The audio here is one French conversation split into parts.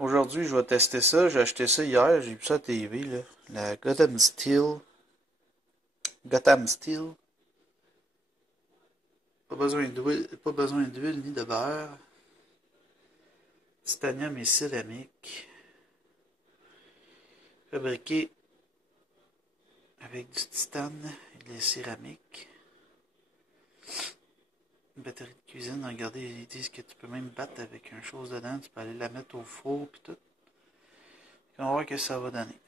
Aujourd'hui, je vais tester ça. J'ai acheté ça hier. J'ai vu ça à TV, là. La Gotham Steel. Gotham Steel. Pas besoin d'huile ni de beurre. Titanium et céramique. Fabriqué avec du titane et de la céramique. Une batterie de cuisine. Regardez, ils disent que tu peux même battre avec une chose dedans. Tu peux aller la mettre au four et tout. On va voir ce que ça va donner.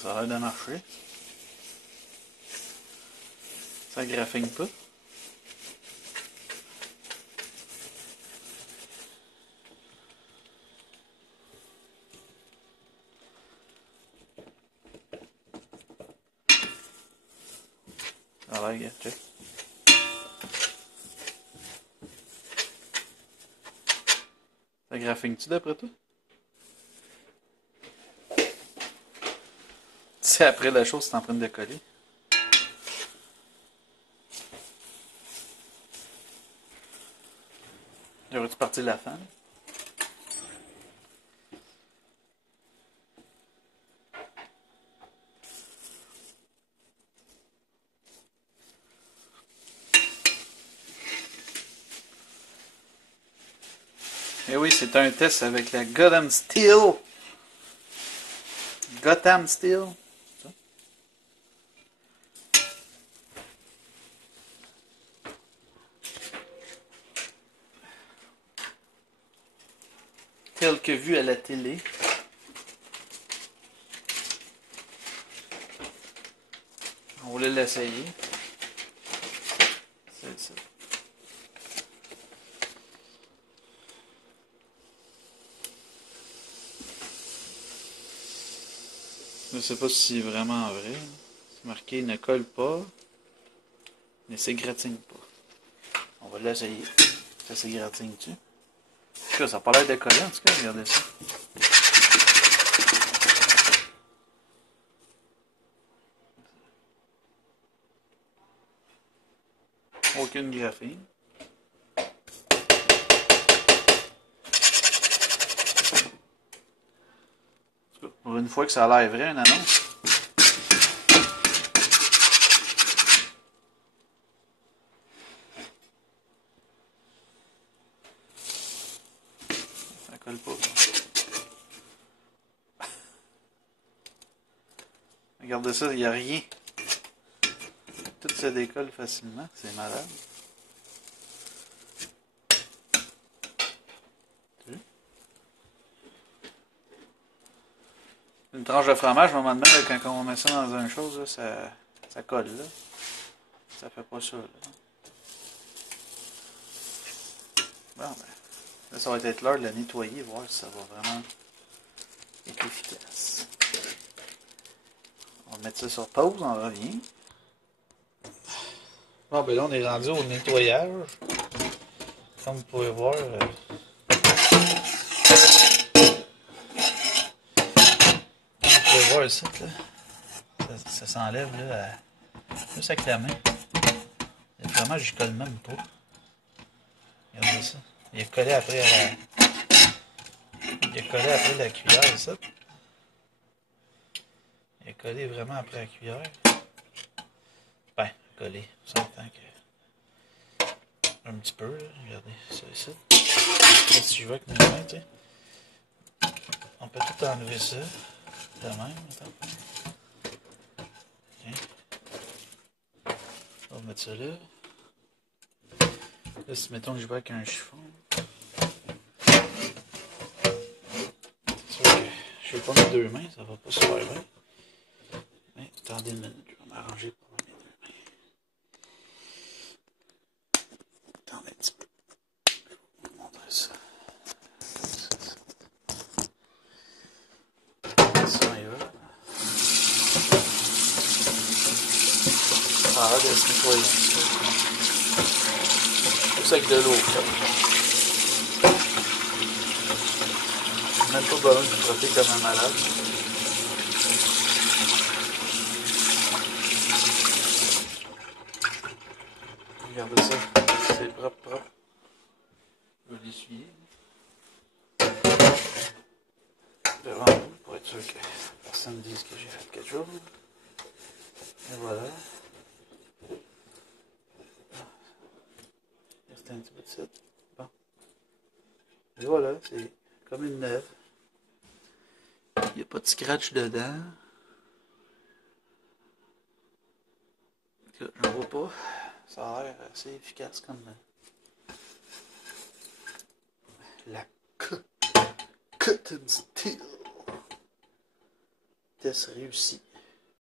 Ça a l'air de marcher. Ça graphine pas. Ça a l'air, check. Ça graphine-tu d'après toi? C'est après la chose, c'est en train de décoller. J'aurais-tu parti la fan? Eh oui, c'est un test avec la Gotham Steel. Gotham Steel. Tel que vu à la télé. On voulait l'essayer. C'est ça. Je ne sais pas si c'est vraiment vrai. C'est marqué ne colle pas, mais s'égratigne pas. On va l'essayer. Ça s'égratigne-tu? En tout cas, ça n'a pas l'air de coller, en tout cas, regardez ça. Aucune graphine. Pour une fois que ça a l'air vrai, une annonce. Ça colle pas. Regardez ça, il n'y a rien. Tout se décolle facilement, c'est malade. Une tranche de fromage, à un moment donné, là, quand on met ça dans une chose, là, ça colle. Là. Ça fait pas ça. Là. Bon, ben, là, ça va être l'heure de la nettoyer, voir si ça va vraiment être efficace. On va mettre ça sur pause, on revient. Bon, ben là, on est rendu au nettoyage. Comme vous pouvez voir, ici, là, ça s'enlève là, juste avec la main. Le fromage, je colle même pas. Regardez ça. Il est collé après la cuillère, ça. Il est collé vraiment après la cuillère. Ben, collé. On s'entend que. Un petit peu, là. Regardez ça ici. Si je vois avec mes mains, tu sais. peut tout enlever ça. De même, attends. On va mettre ça là. Là, si mettons que je vais avec un chiffon. C'est sûr que je vais pas mes deux mains, ça va pas super bien. Mais attendez une minute, je vais m'arranger pour mes deux mains. Attendez un petit peu. Je vais vous montrer ça. Ça y va. Ça a l'air de se nettoyer. Juste avec de l'eau. Même pas besoin de frotter comme un malade. Regardez ça. C'est propre. Je vais l'essuyer. Devant vous pour être sûr que personne ne dise que j'ai fait quelque chose. Et voilà. Il reste un petit peu de ça. Bon. Et voilà, c'est comme une neuve. Il n'y a pas de scratch dedans. J'en vois pas. Ça a l'air assez efficace comme la cotton steel. Test réussi.